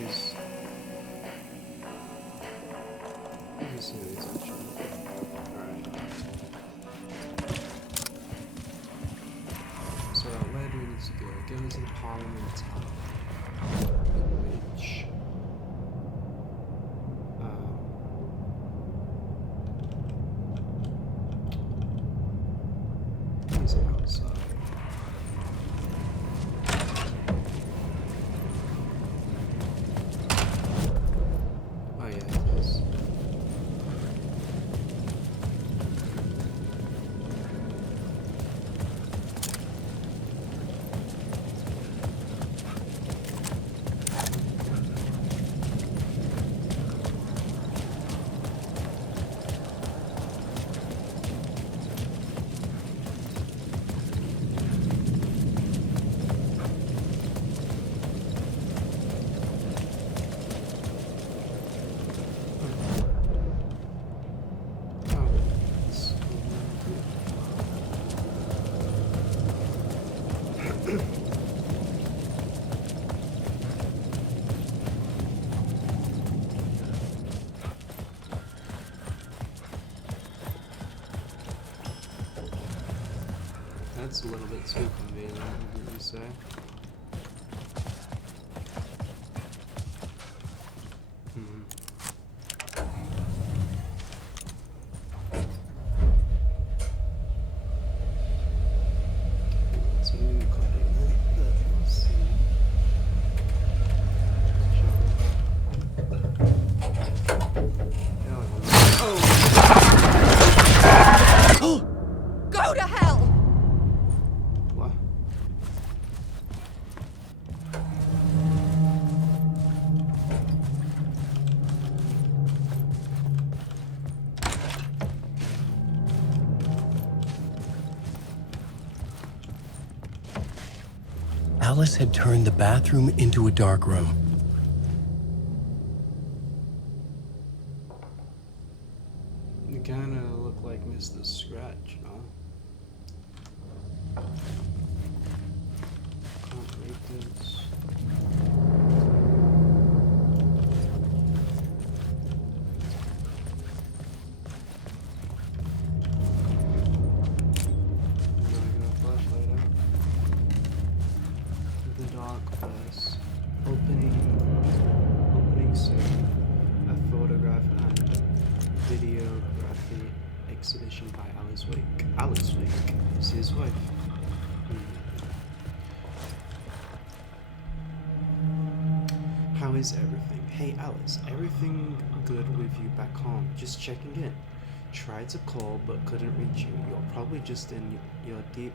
Who's who is actually? Alright. So where do we need to go? Go to the Parliament Tower. Which is outside. Oh yeah, it is. That's a little bit too convenient, wouldn't you say? Too convenient, but we'll see. Oh! Go to hell! What? Alice had turned the bathroom into a dark room. You kinda look like Mr. Scratch, no? Can't read this. Flashlight out. The dark place. Opening soon. A photograph and videography exhibition by Alice Wake. Alice Wake is his wife. How is everything? Hey Alice, everything good with you back home? Just checking in. Tried to call but couldn't reach you. You're probably just in your deep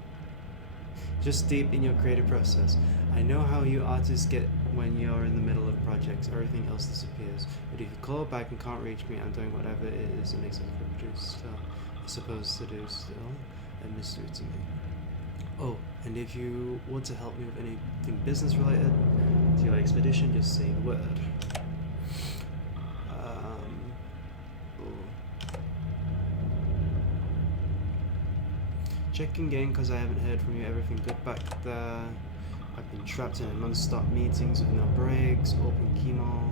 in your creative process. I know how you artists get when you're in the middle of projects. Everything else disappears. But if you call back and can't reach me, I'm doing whatever it is that makes it produce supposed to do still a mystery to me. Oh, and if you want to help me with anything business related to your expedition, just say the word. Checking in because I haven't heard from you. Everything good back there? I've been trapped in non-stop meetings with no breaks. Open chemo.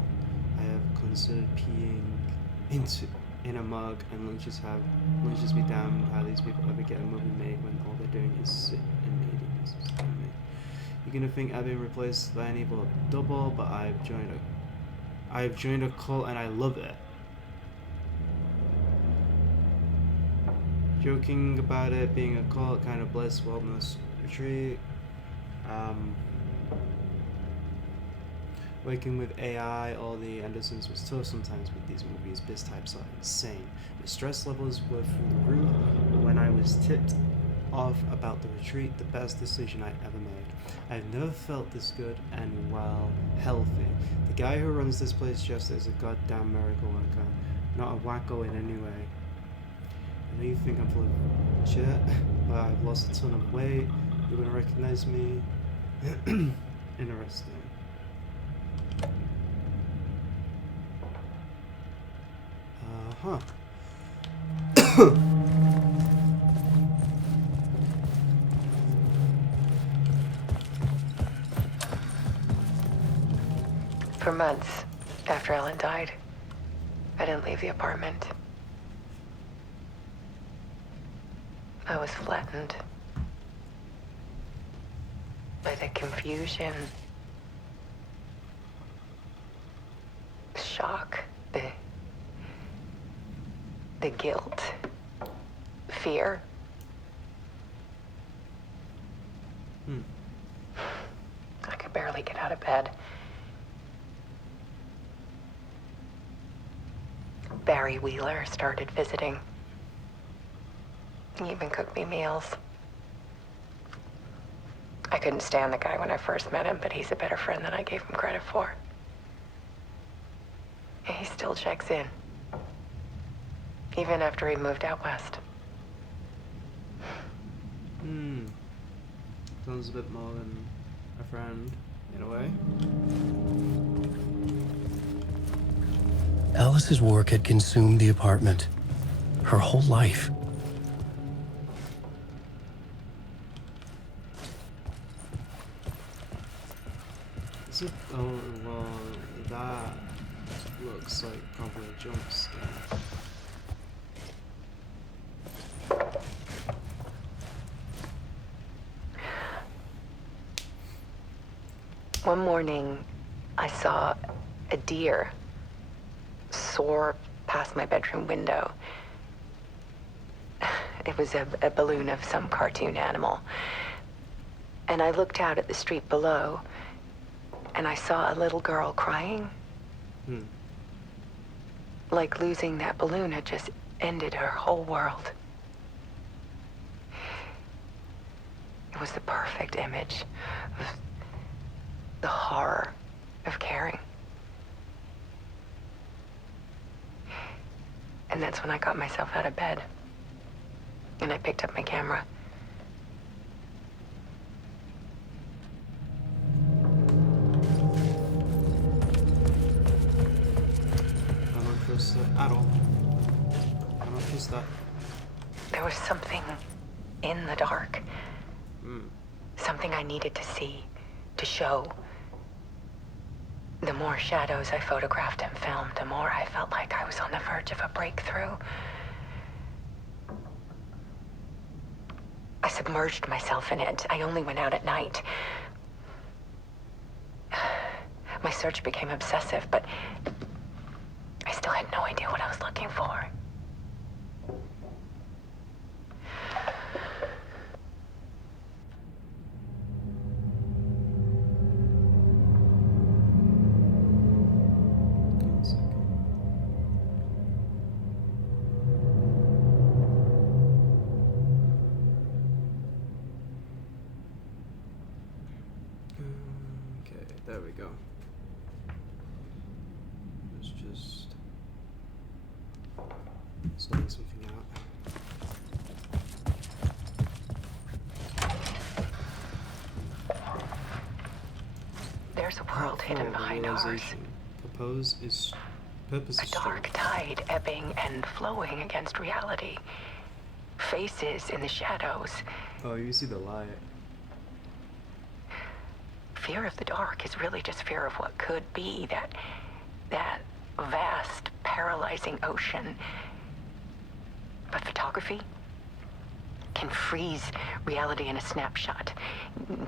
I have considered peeing in a mug, and lunches be damned. How these people ever get a movie made when all they're doing is sit in meetings? You're gonna think I've been replaced by an evil double, but I've joined a cult and I love it. Joking about it being a cult, kind of bliss, wellness retreat. Working with AI, all the Andersons was tough sometimes with these movies. Biz types are insane. The stress levels were through the roof. When I was tipped off about the retreat, the best decision I ever made. I've never felt this good and, well, healthy. The guy who runs this place just is a goddamn miracle worker, not a wacko in any way. I know you think I'm full of shit, but I've lost a ton of weight. You're gonna recognize me. Interesting. Huh. months after Ellen died, I didn't leave the apartment. I was flattened by the confusion, shock, the guilt, fear. I could barely get out of bed. Barry Wheeler started visiting. He even cooked me meals. I couldn't stand the guy when I first met him, but he's a better friend than I gave him credit for. And he still checks in, even after he moved out west. Sounds a bit more than a friend, in a way. Alice's work had consumed the apartment. Her whole life. Is it? Oh, well, that looks like probably a jump scare. One morning, I saw a deer soar past my bedroom window. It was a balloon of some cartoon animal. And I looked out at the street below, and I saw a little girl crying. Like losing that balloon had just ended her whole world. It was the perfect image of the horror of caring. And that's when I got myself out of bed. And I picked up my camera. I don't trust that at all. I don't trust that. There was something in the dark. Something I needed to see, to show. The more shadows I photographed and filmed, the more I felt like I was on the verge of a breakthrough. I submerged myself in it. I only went out at night. My search became obsessive, but I still had no idea what I was looking for. There we go. Let's just sorting something out. There's a world hidden behind ours. Purpose is A dark tide ebbing and flowing against reality. Faces in the shadows. Oh, you see the light. Fear of the dark is really just fear of what could be, that vast, paralyzing ocean. But photography can freeze reality in a snapshot,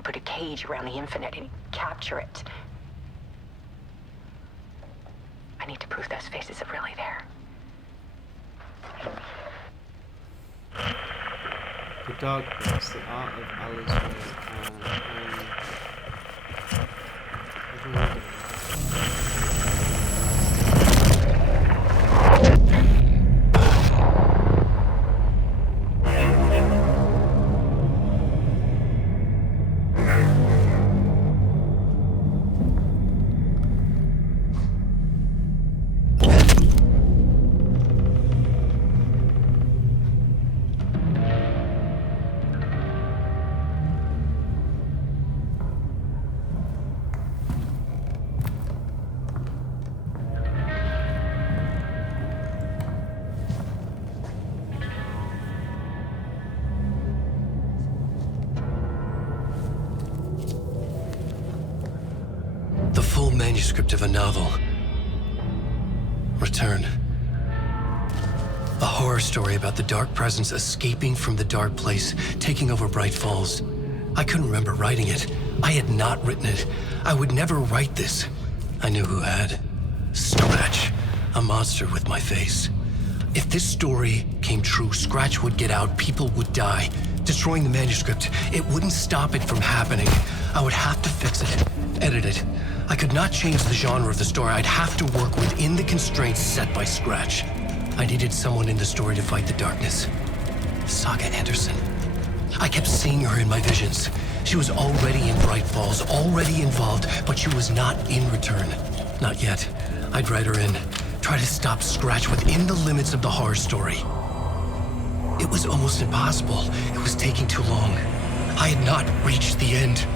put a cage around the infinite and capture it. I need to prove those faces are really there. The darkness, the art of Alice Way, everyone. manuscript of a novel. Return. A horror story about the dark presence escaping from the dark place, taking over Bright Falls. I couldn't remember writing it. I had not written it. I would never write this. I knew who had. Scratch. A monster with my face. If this story came true, Scratch would get out, people would die. Destroying the manuscript, it wouldn't stop it from happening. I would have to fix it, edit it. I could not change the genre of the story. I'd have to work within the constraints set by Scratch. I needed someone in the story to fight the darkness. Saga Anderson. I kept seeing her in my visions. She was already in Bright Falls, already involved, but she was not in Return. Not yet. I'd write her in. Try to stop Scratch within the limits of the horror story. It was almost impossible. It was taking too long. I had not reached the end.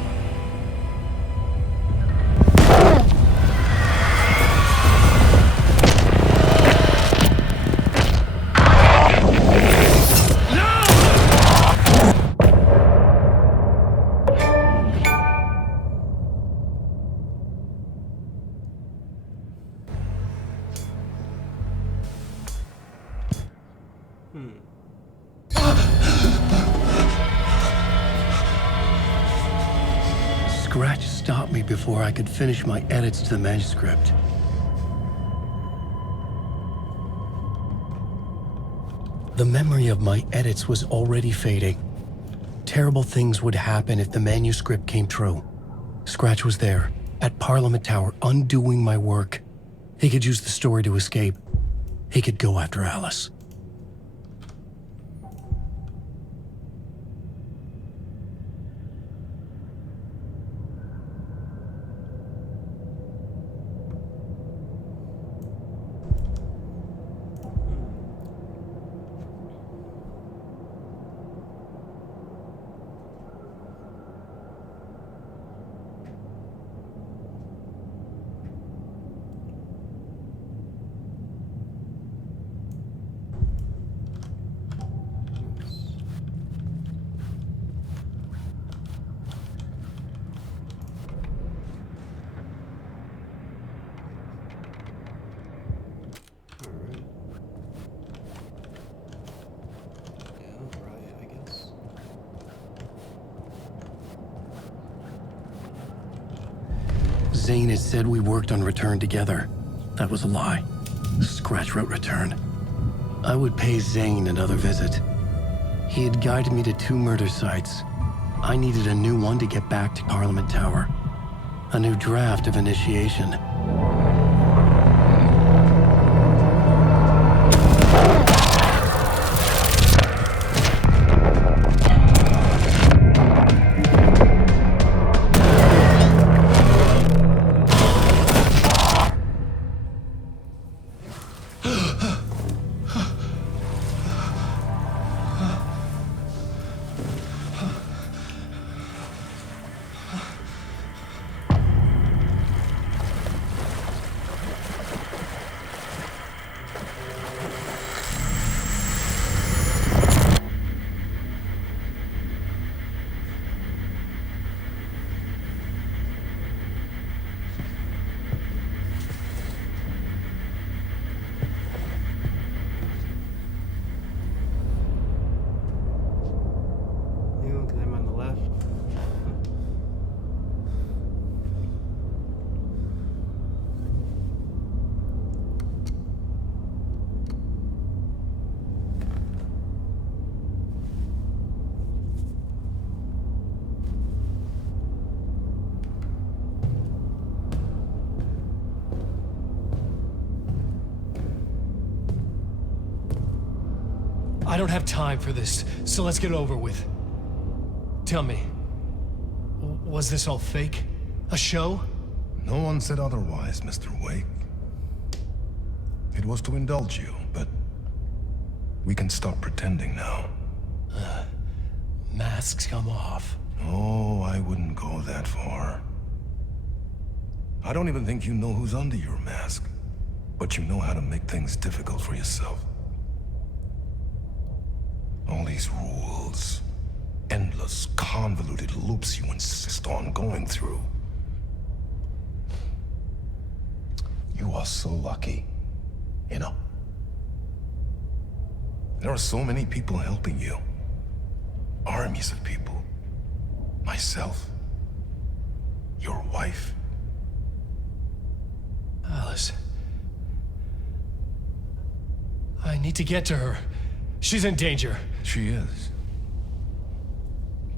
Scratch stopped me before I could finish my edits to the manuscript. The memory of my edits was already fading. Terrible things would happen if the manuscript came true. Scratch was there, at Parliament Tower, undoing my work. He could use the story to escape. He could go after Alice. Zane had said we worked on Return together. That was a lie. Scratch wrote Return. I would pay Zane another visit. He had guided me to 2 murder sites. I needed a new one to get back to Parliament Tower. A new draft of Initiation. I don't have time for this, so let's get it over with. Tell me, was this all fake? A show? No one said otherwise, Mr. Wake. It was to indulge you, but we can stop pretending now. Masks come off. Oh, I wouldn't go that far. I don't even think you know who's under your mask, but you know how to make things difficult for yourself. All these rules, endless, convoluted loops you insist on going through. us so lucky. You know? There are so many people helping you. Armies of people. Myself. Your wife. Alice. I need to get to her. She's in danger. She is.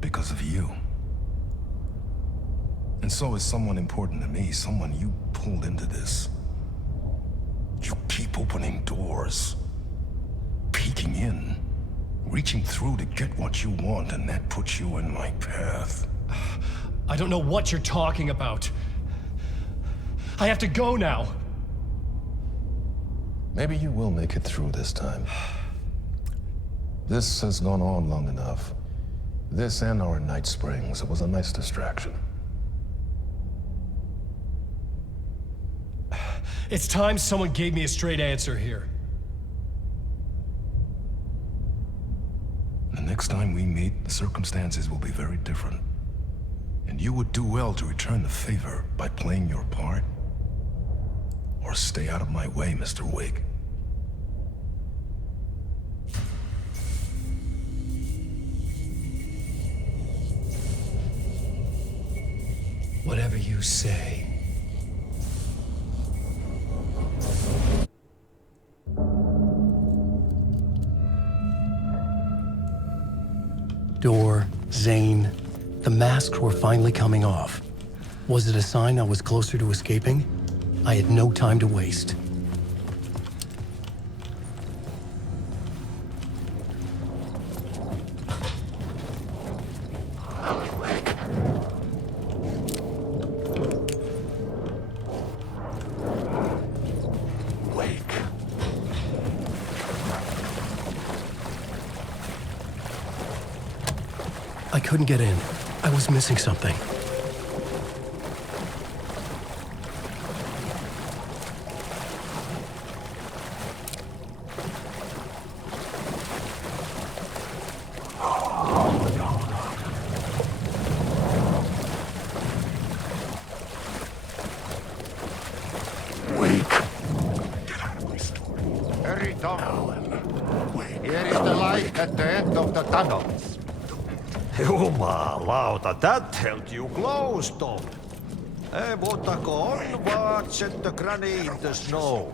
Because of you. And so is someone important to me, someone you pulled into this. You keep opening doors. Peeking in. Reaching through to get what you want, and that puts you in my path. I don't know what you're talking about. I have to go now. Maybe you will make it through this time. This has gone on long enough. This and our Night Springs. It was a nice distraction. It's time someone gave me a straight answer here. The next time we meet, the circumstances will be very different. And you would do well to return the favor by playing your part. Or stay out of my way, Mr. Wake. Whatever you say. Door, Zane, the masks were finally coming off. Was it a sign I was closer to escaping? I had no time to waste. I couldn't get in. I was missing something. Hurry, Tom. Here is the light at the end of the tunnels. Jumalauta, that held you close, Tom. Mutta go on, watch the granny in the snow.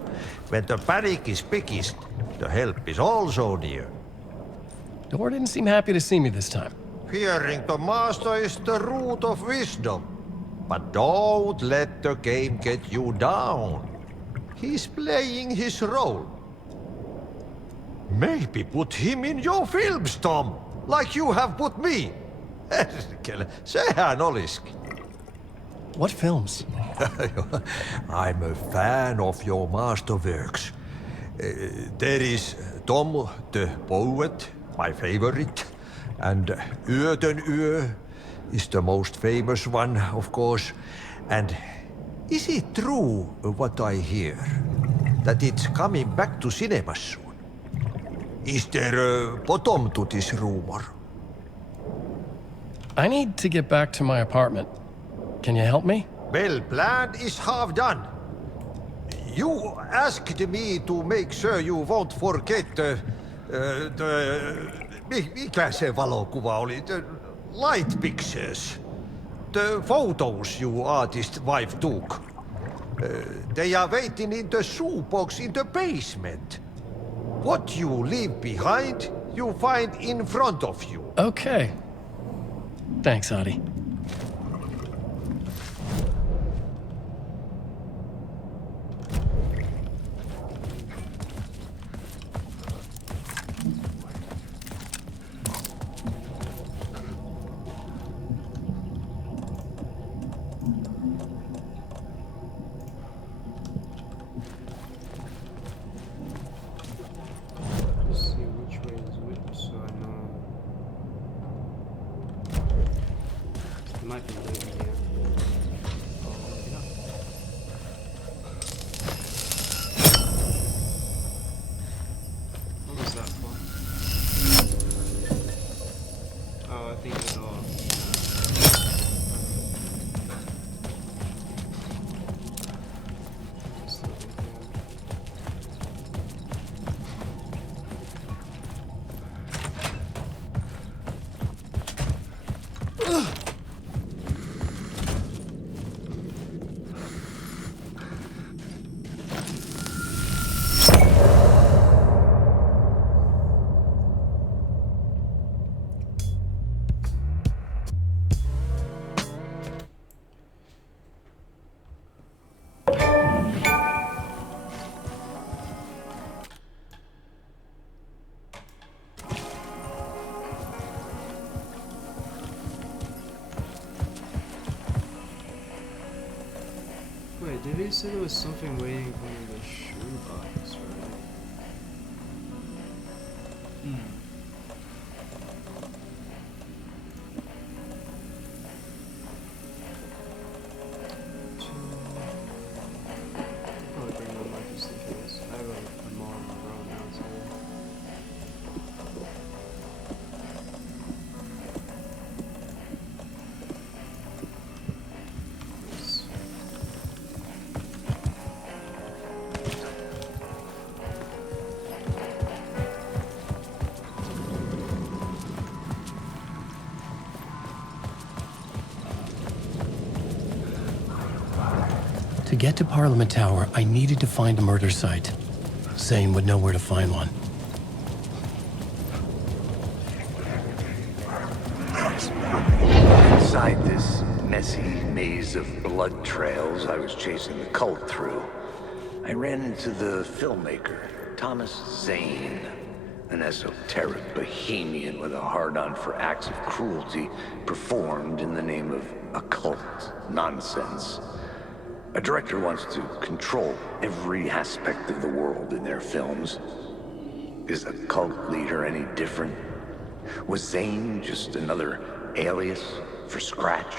When the panic is biggest, the help is also near. Door didn't seem happy to see me this time. Fearing the master is the root of wisdom. But don't let the game get you down. He's playing his role. Maybe put him in your films, Tom, like you have put me. Sehän olisikin. What films? I'm a fan of your masterworks. There is Tom the Poet, my favorite, and Yöden Yö is the most famous one, of course. And is it true what I hear, that it's coming back to cinemas soon? Is there a bottom to this rumor? I need to get back to my apartment. Can you help me? Well, plan is half done. You asked me to make sure you won't forget mikä se valokuva oli? The light pictures. The photos you artist wife took. They are waiting in the shoebox in the basement. What you leave behind, you find in front of you. Okay. Thanks, Adi. See which way is which, so I know. know you said there was something waiting for me in the shoebox, right? Probably bring one more just in case. I have a more on my road now too. Nice. To get to Parliament Tower, I needed to find a murder site. Zane would know where to find one. Inside this messy maze of blood trails I was chasing the cult through, I ran into the filmmaker, Thomas Zane, an esoteric bohemian with a hard-on for acts of cruelty performed in the name of occult nonsense. A director wants to control every aspect of the world in their films. Is a cult leader any different? Was Zane just another alias for Scratch?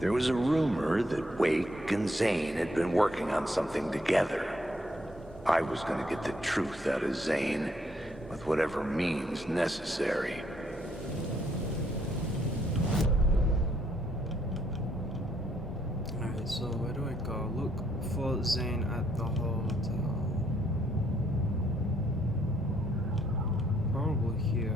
There was a rumor that Wake and Zane had been working on something together. I was going to get the truth out of Zane with whatever means necessary. Alright, so where do I go? Look for Zane at the hotel. Probably here.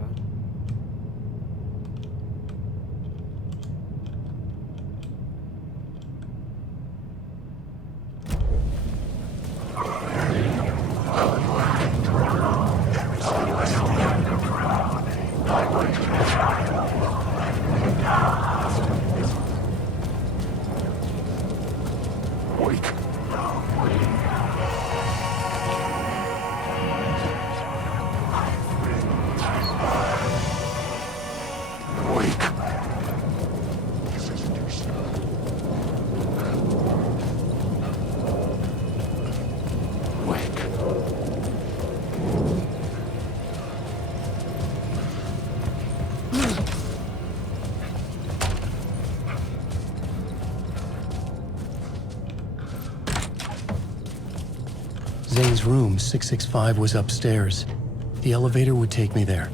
Zane's room, 665, was upstairs. The elevator would take me there.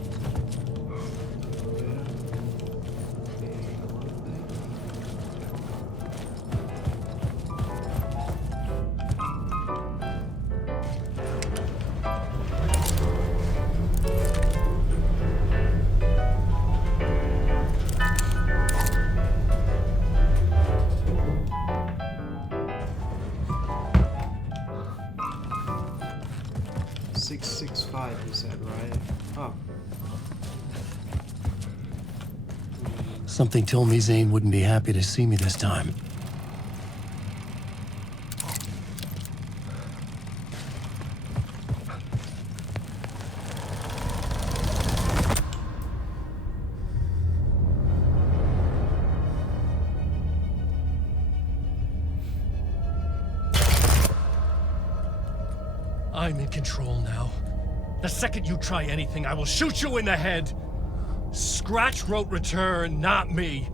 You said, right? Oh. Something told me Zane wouldn't be happy to see me this time. I'm in control now. The second you try anything, I will shoot you in the head! Scratch wrote Return, not me.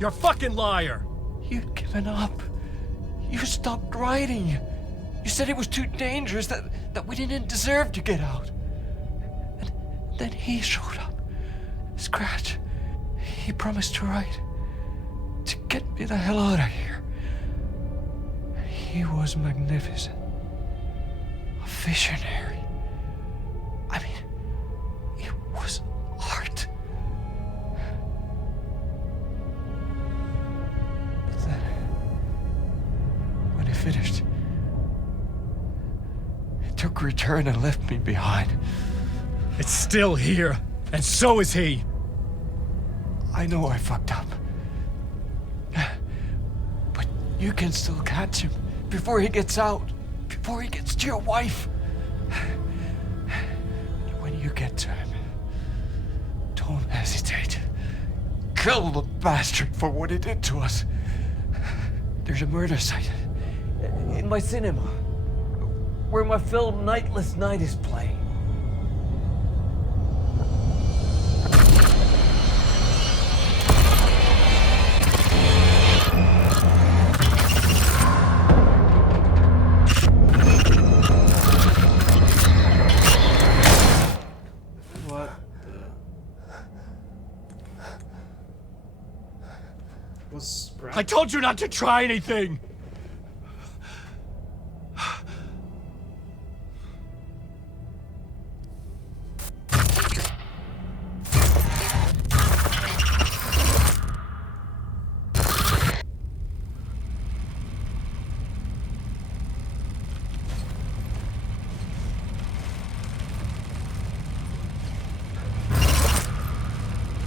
You're a fucking liar! You'd given up. You stopped writing. You said it was too dangerous, that we didn't deserve to get out. And then he showed up. Scratch. He promised to write. To get me the hell out of here. He was magnificent. A visionary. I mean, it was art. But then, when he finished, he took Return and left me behind. It's still here, and so is he. I know I fucked up. But you can still catch him before he gets out, before he gets to your wife. When you get to him, don't hesitate. Kill the bastard for what he did to us. There's a murder site. in my cinema, where my film Nightless Night is playing. What the... What's... I told you not to try anything!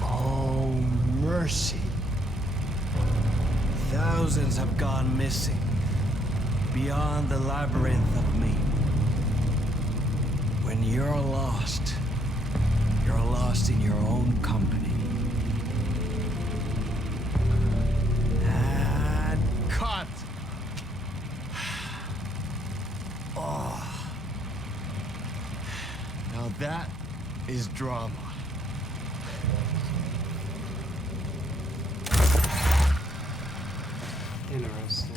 Oh, mercy. Thousands have gone missing, beyond the labyrinth of me. When you're lost in your own company. And cut! Oh. Now that is drama. Interesting.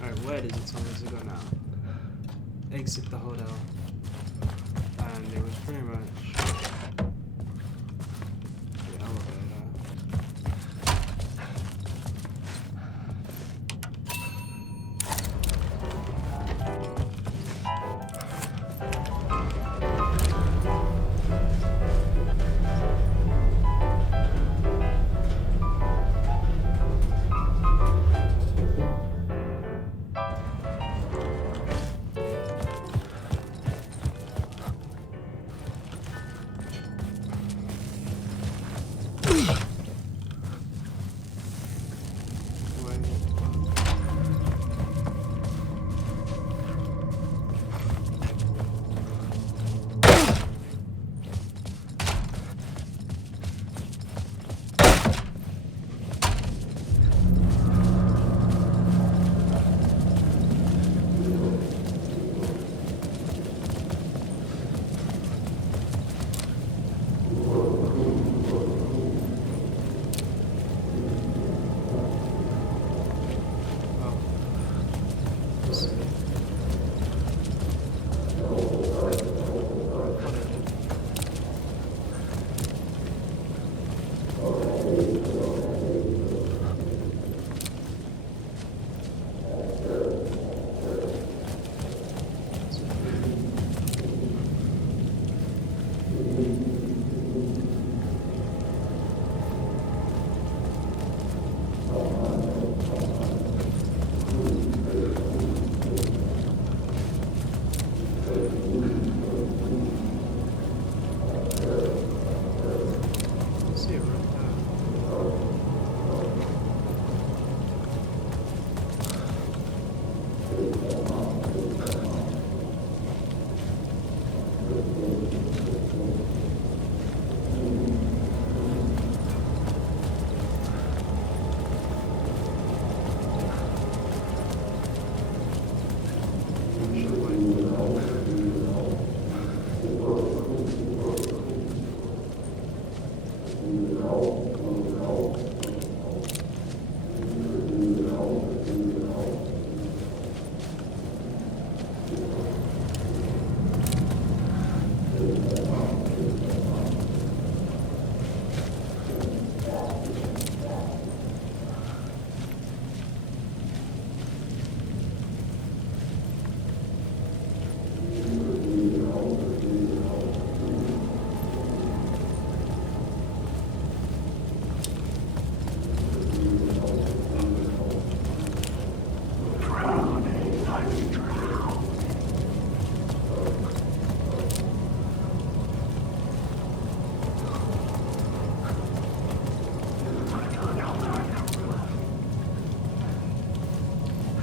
Alright, where does it tell us to go now? Exit the hotel. And it was pretty much the elevator.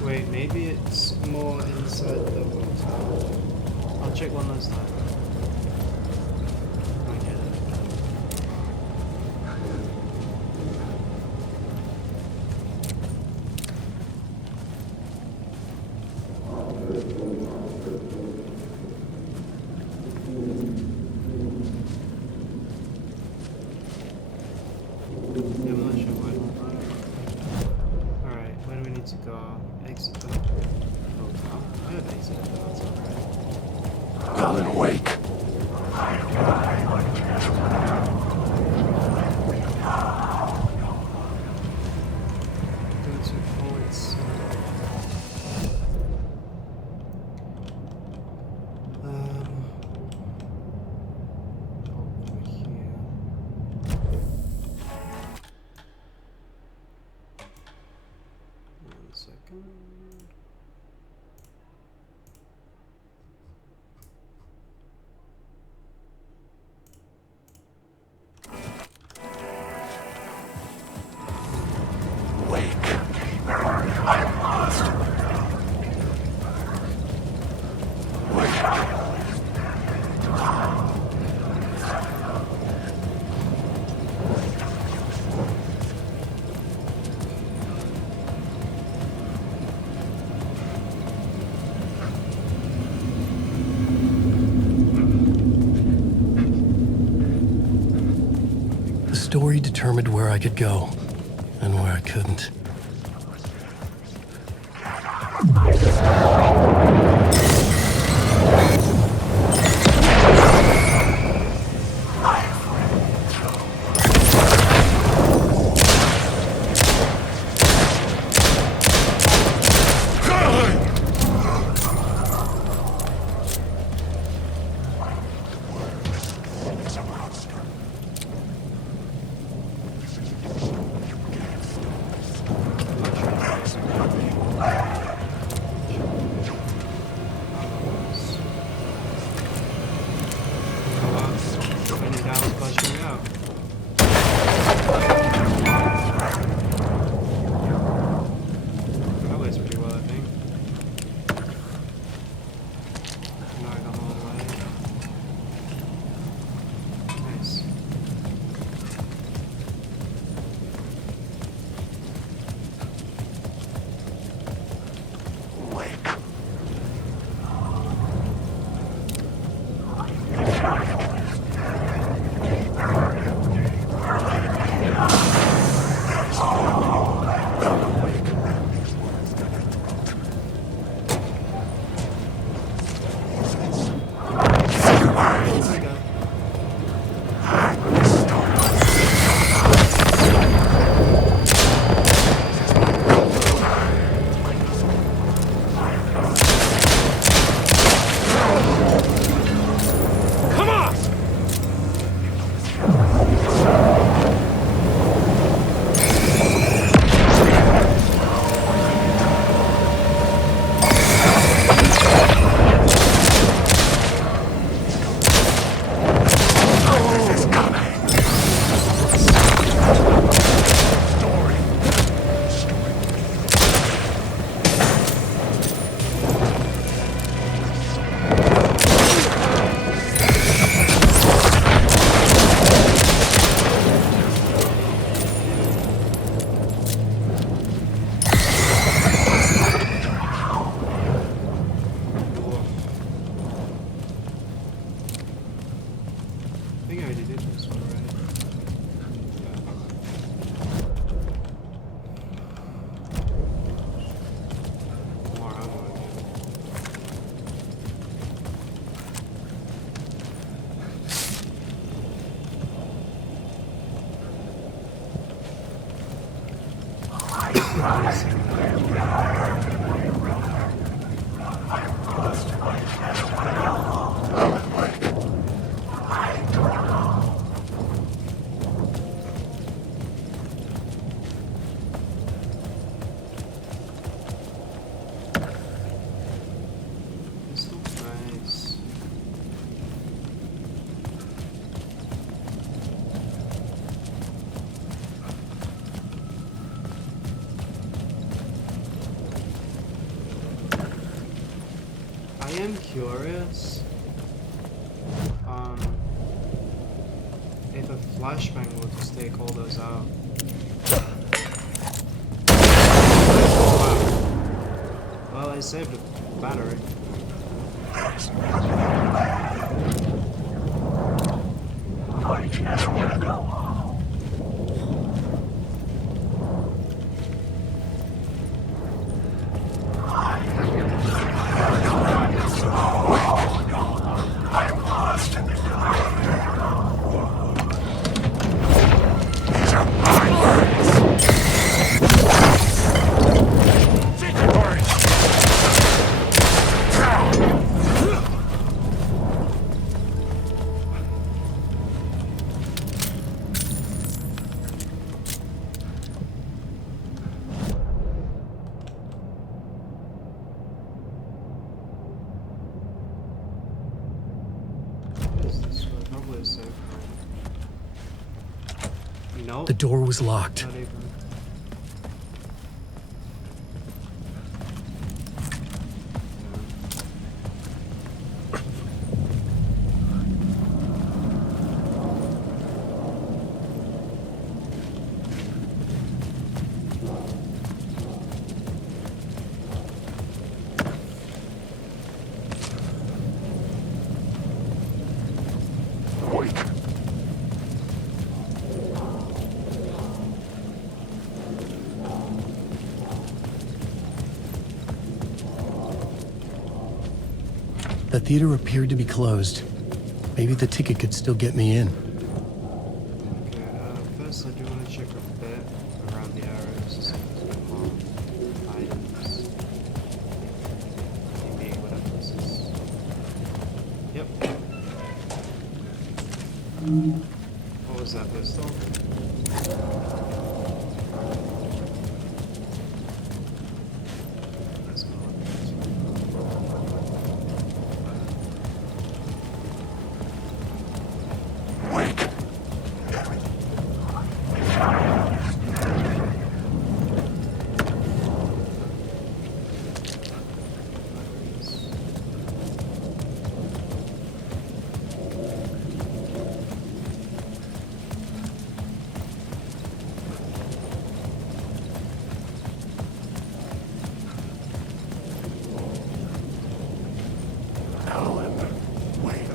Wait, maybe it's more inside the hotel. I'll check one last time. I get it. to go. Exit the hotel. I have exited the hotel, right? Alan, wake. Go to points. Over here. One second. Wake. I must. Wake. The story determined where I could go and where I couldn't. I am curious if a flashbang will just take all those out. Wow. Well, I saved a battery. I just want to go. Is this way? Probably a safe room. No. The door was locked. Not even. The theater appeared to be closed. Maybe the ticket could still get me in. Okay, first I do want to check a bit around the arrows to see if there's any more items. Maybe whatever this is. Yep. What was that pistol? That's not what it is.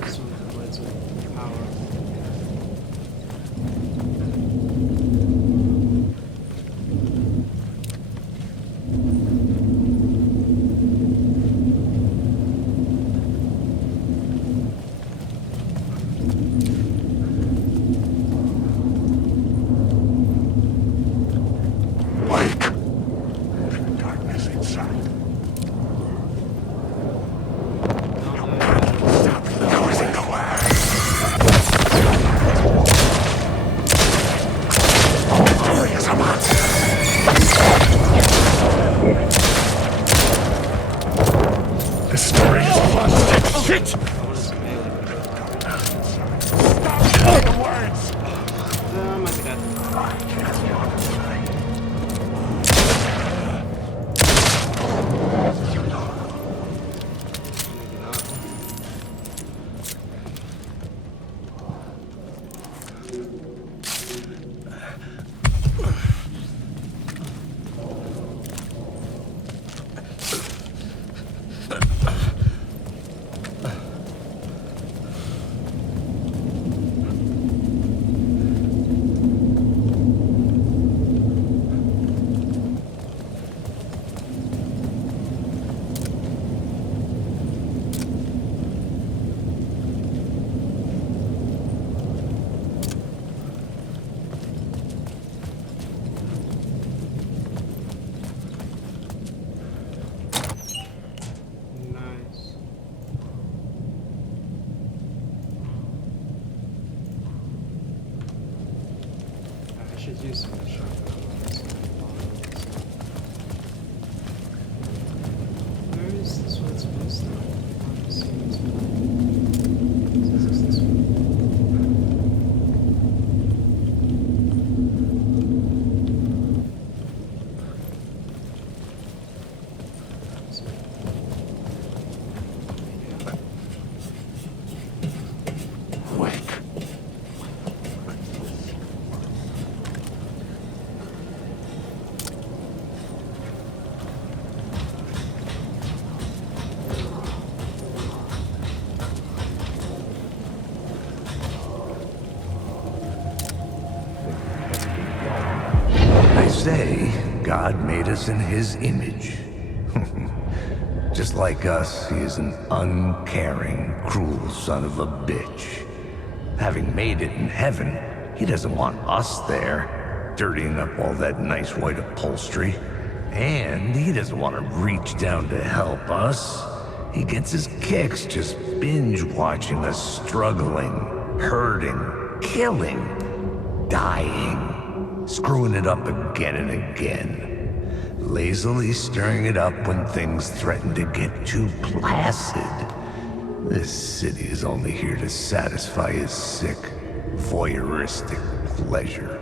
That's one of the lights with power. Darkness inside. This story is busted. Shit! I wanted some melee, but The words! might be dead. Maybe not. Nice. I should use some shotgun on this one. Where is this one supposed to be? I haven't seen this one. Says it's this one. They say God made us in his image. Just like us, he is an uncaring, cruel son of a bitch. Having made it in heaven, he doesn't want us there, dirtying up all that nice white upholstery. And he doesn't want to reach down to help us. He gets his kicks just binge watching us struggling, hurting, killing, dying, screwing it up again and again, lazily stirring it up when things threaten to get too placid. This city is only here to satisfy his sick, voyeuristic pleasure.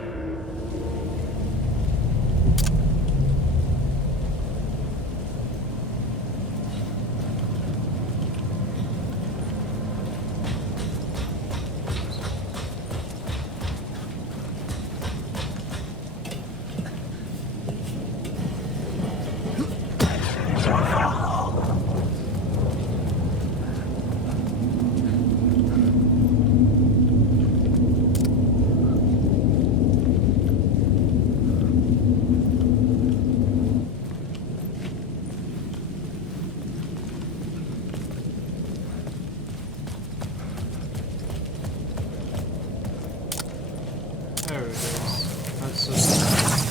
There it is. That's so sad.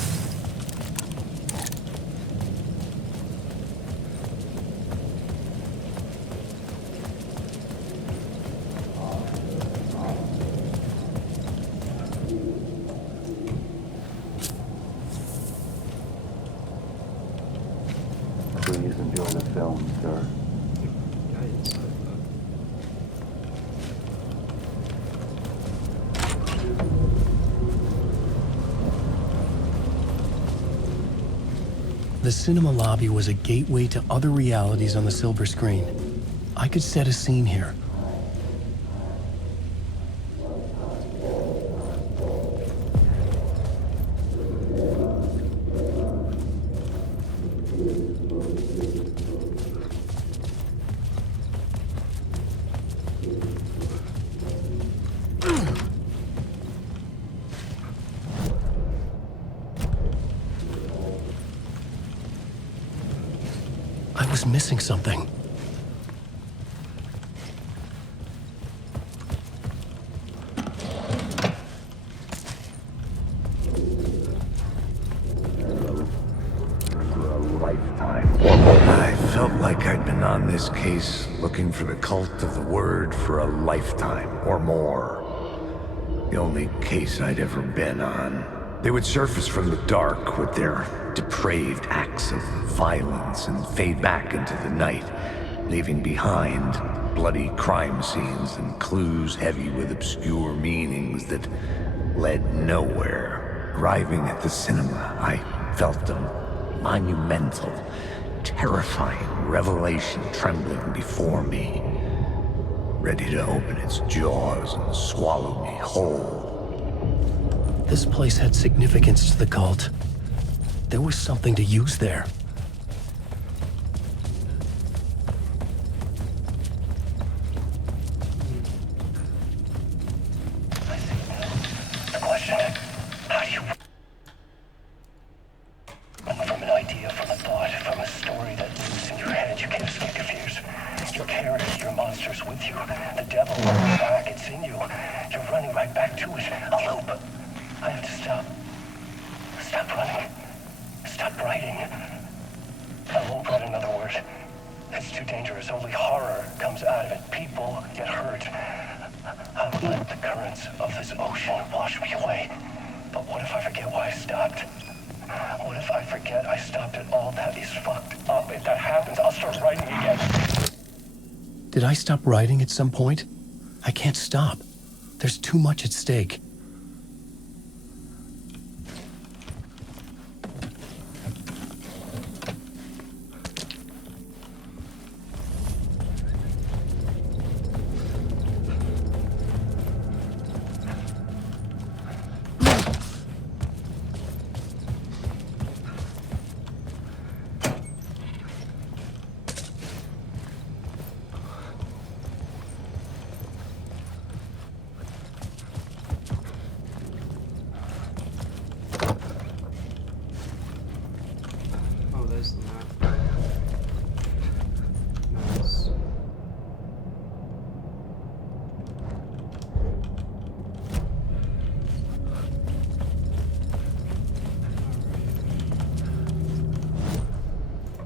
Please enjoy the film, sir. Guy inside that. The cinema lobby was a gateway to other realities on the silver screen. I could set a scene here. I was missing something. I felt like I'd been on this case looking for the cult of the word for a lifetime or more. The only case I'd ever been on. They would surface from the dark with their depraved acts of violence and fade back into the night, leaving behind bloody crime scenes and clues heavy with obscure meanings that led nowhere. Arriving at the cinema, I felt a monumental, terrifying revelation trembling before me, ready to open its jaws and swallow me whole. This place had significance to the cult. There was something to use there. The question, how do you... From an idea, from a thought, from a story that lives in your head, you can't escape your fears. Your character, your monster's with you. The devil on your back, it's in you. You're running right back to it. A loop. I have to stop. Stop running. Stop writing. I won't write another word. It's too dangerous. Only horror comes out of it. People get hurt. I will let the currents of this ocean wash me away. But what if I forget why I stopped? What if I forget I stopped at all that is fucked up? If that happens, I'll start writing again. Did I stop writing at some point? I can't stop. There's too much at stake. Oh, there's the map. Nice.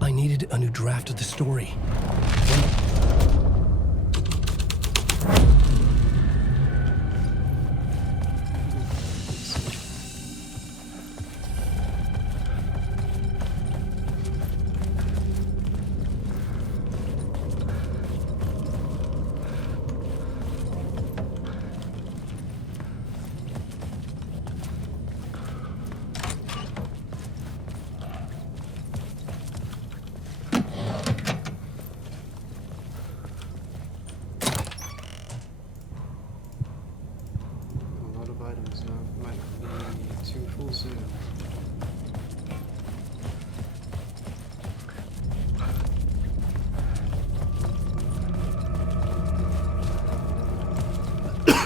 I needed a new draft of the story.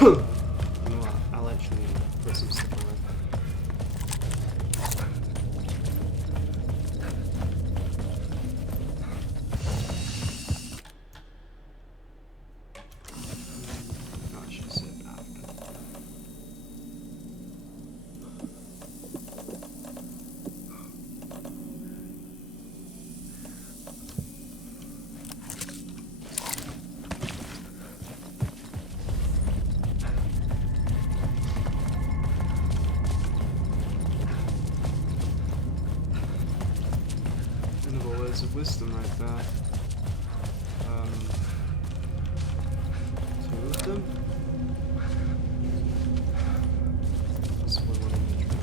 You know what? I'll actually put some stuff away. No, I should sit after. Words of wisdom right there. Two of them? Possibly one in each one.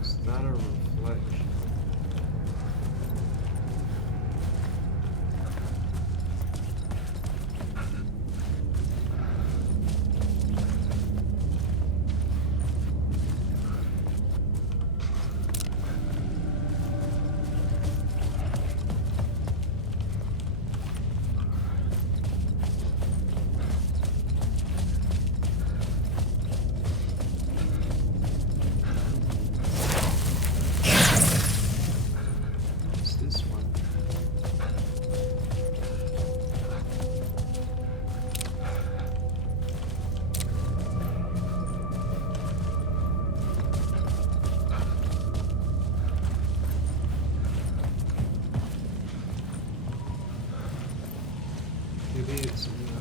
Is that a reflection? What's this one? Maybe it's in there.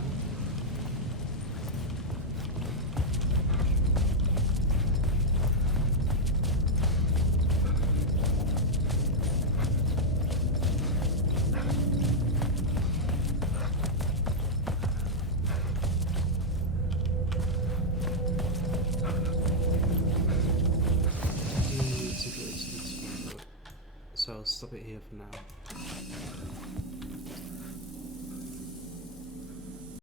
To go to this one, so I'll stop it here for now.